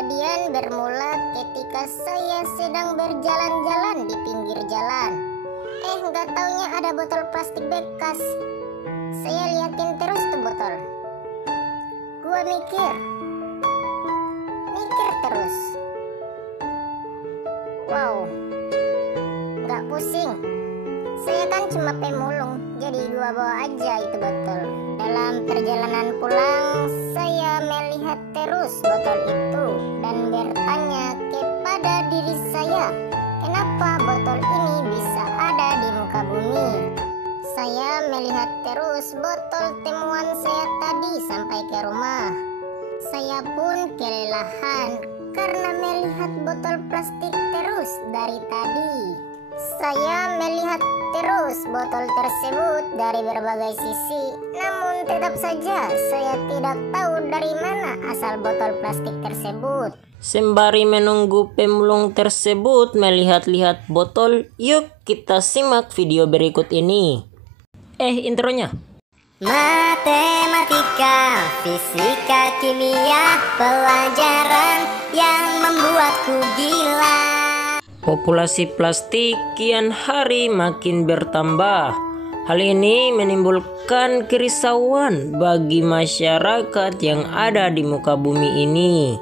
Kejadian bermula ketika saya sedang berjalan-jalan di pinggir jalan. Nggak taunya ada botol plastik bekas. Saya liatin terus tuh botol. Gua mikir terus. Wow, nggak pusing. Saya kan cuma pemulung, jadi gua bawa aja itu botol. Dalam perjalanan pulang, saya melihat terus botol itu dan bertanya kepada diri saya, kenapa botol ini bisa ada di muka bumi? Saya melihat terus botol temuan saya tadi sampai ke rumah. Saya pun kelelahan karena melihat botol plastik terus dari tadi. Saya melihat terus botol tersebut dari berbagai sisi, namun tetap saja saya tidak tahu dari mana asal botol plastik tersebut. Sembari menunggu pemulung tersebut melihat-lihat botol, yuk kita simak video berikut ini. Intronya. Matematika, fisika, kimia, pelajaran yang membuatku gila. Populasi plastik kian hari makin bertambah. Hal ini menimbulkan kerisauan bagi masyarakat yang ada di muka bumi ini.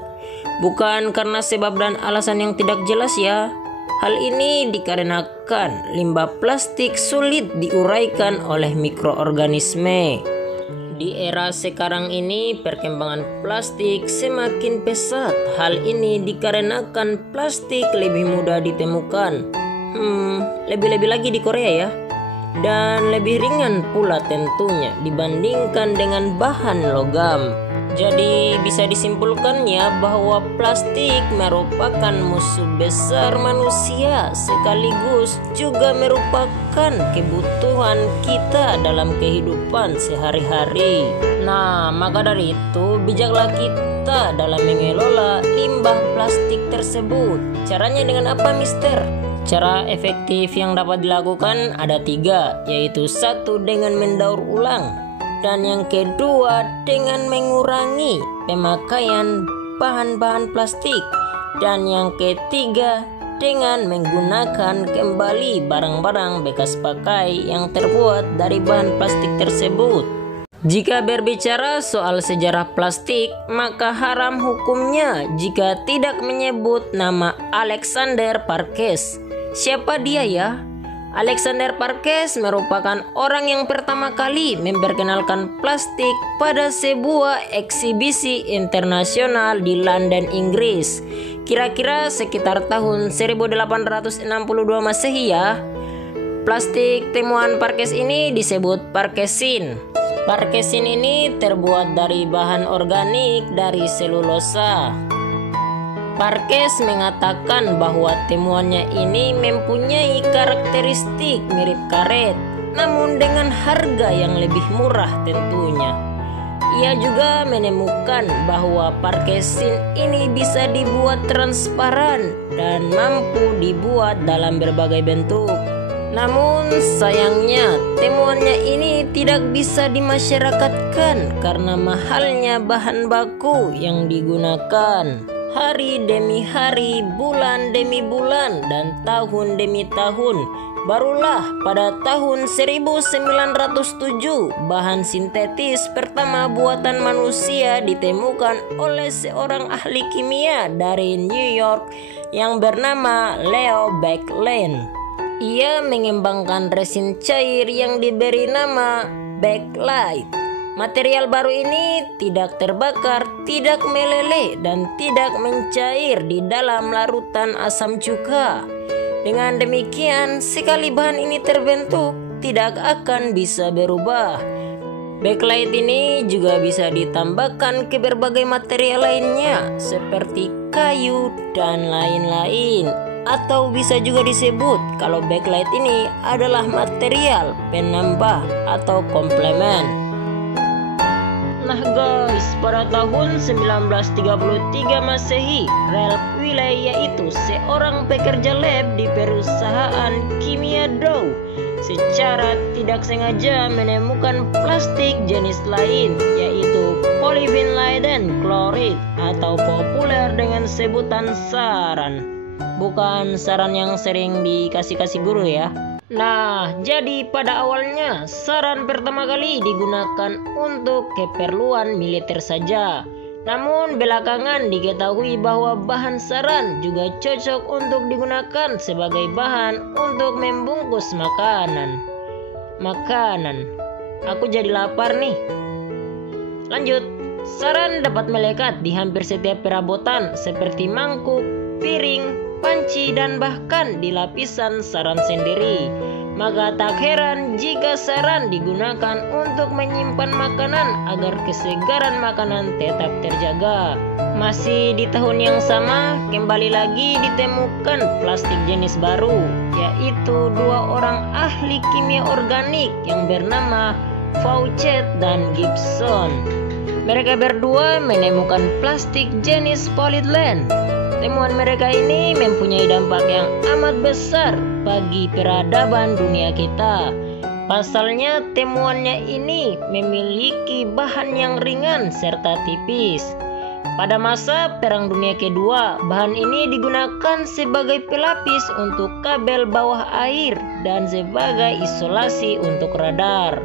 Bukan karena sebab dan alasan yang tidak jelas ya. Hal ini dikarenakan limbah plastik sulit diuraikan oleh mikroorganisme. Di era sekarang ini perkembangan plastik semakin pesat. Hal ini dikarenakan plastik lebih mudah ditemukan. Lebih-lebih lagi di Korea ya. Dan lebih ringan pula tentunya dibandingkan dengan bahan logam. Jadi bisa disimpulkannya bahwa plastik merupakan musuh besar manusia sekaligus juga merupakan kebutuhan kita dalam kehidupan sehari-hari. Nah, maka dari itu bijaklah kita dalam mengelola limbah plastik tersebut. Caranya dengan apa, Mister? Cara efektif yang dapat dilakukan ada 3, yaitu 1 dengan mendaur ulang, dan yang kedua dengan mengurangi pemakaian bahan-bahan plastik, dan yang ketiga dengan menggunakan kembali barang-barang bekas pakai yang terbuat dari bahan plastik tersebut. Jika berbicara soal sejarah plastik, maka haram hukumnya jika tidak menyebut nama Alexander Parkes. Siapa dia ya? Alexander Parkes merupakan orang yang pertama kali memperkenalkan plastik pada sebuah eksibisi internasional di London, Inggris. Kira-kira sekitar tahun 1862 Masehi ya. Plastik temuan Parkes ini disebut parkesin. Parkesin ini terbuat dari bahan organik dari selulosa. Parkes mengatakan bahwa temuannya ini mempunyai karakteristik mirip karet, namun dengan harga yang lebih murah tentunya. Ia juga menemukan bahwa parkesin ini bisa dibuat transparan dan mampu dibuat dalam berbagai bentuk. Namun sayangnya temuannya ini tidak bisa dimasyarakatkan karena mahalnya bahan baku yang digunakan. Hari demi hari, bulan demi bulan, dan tahun demi tahun, barulah pada tahun 1907 bahan sintetis pertama buatan manusia ditemukan oleh seorang ahli kimia dari New York yang bernama Leo Baekeland. Ia mengembangkan resin cair yang diberi nama Bakelite. Material baru ini tidak terbakar, tidak meleleh, dan tidak mencair di dalam larutan asam cuka. Dengan demikian, sekali bahan ini terbentuk, tidak akan bisa berubah. Bakelite ini juga bisa ditambahkan ke berbagai material lainnya, seperti kayu dan lain-lain. Atau bisa juga disebut kalau bakelite ini adalah material penambah atau komplemen. Nah guys, pada tahun 1933 Masehi, Ralph Wiley yaitu seorang pekerja lab di perusahaan kimia Dow secara tidak sengaja menemukan plastik jenis lain, yaitu polyvinyl chloride atau populer dengan sebutan saran. Bukan saran yang sering dikasih guru ya. Nah, jadi pada awalnya saran pertama kali digunakan untuk keperluan militer saja. Namun belakangan diketahui bahwa bahan saran juga cocok untuk digunakan sebagai bahan untuk membungkus makanan. Aku jadi lapar nih. Lanjut, saran dapat melekat di hampir setiap perabotan seperti mangkuk, piring, panci, dan bahkan di lapisan saran sendiri. Maka tak heran jika saran digunakan untuk menyimpan makanan agar kesegaran makanan tetap terjaga. Masih di tahun yang sama, kembali lagi ditemukan plastik jenis baru, yaitu dua orang ahli kimia organik yang bernama Faucett dan Gibson. Mereka berdua menemukan plastik jenis polyethylene. Temuan mereka ini mempunyai dampak yang amat besar bagi peradaban dunia kita. Pasalnya, temuannya ini memiliki bahan yang ringan serta tipis. Pada masa Perang Dunia Kedua, bahan ini digunakan sebagai pelapis untuk kabel bawah air dan sebagai isolasi untuk radar.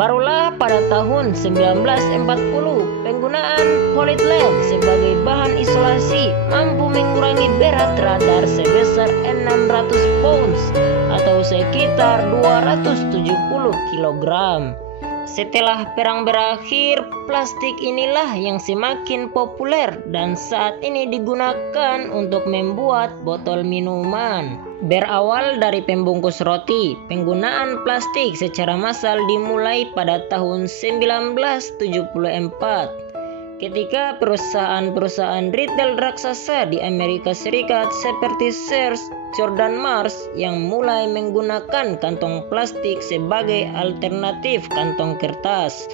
Barulah pada tahun 1940, penggunaan polyethylene sebagai bahan isolasi mampu mengurangi berat radar sebesar 600 pounds atau sekitar 270 kg. Setelah perang berakhir, plastik inilah yang semakin populer dan saat ini digunakan untuk membuat botol minuman. Berawal dari pembungkus roti, penggunaan plastik secara massal dimulai pada tahun 1974. Ketika perusahaan-perusahaan retail raksasa di Amerika Serikat seperti Sears, Jordan Mars yang mulai menggunakan kantong plastik sebagai alternatif kantong kertas.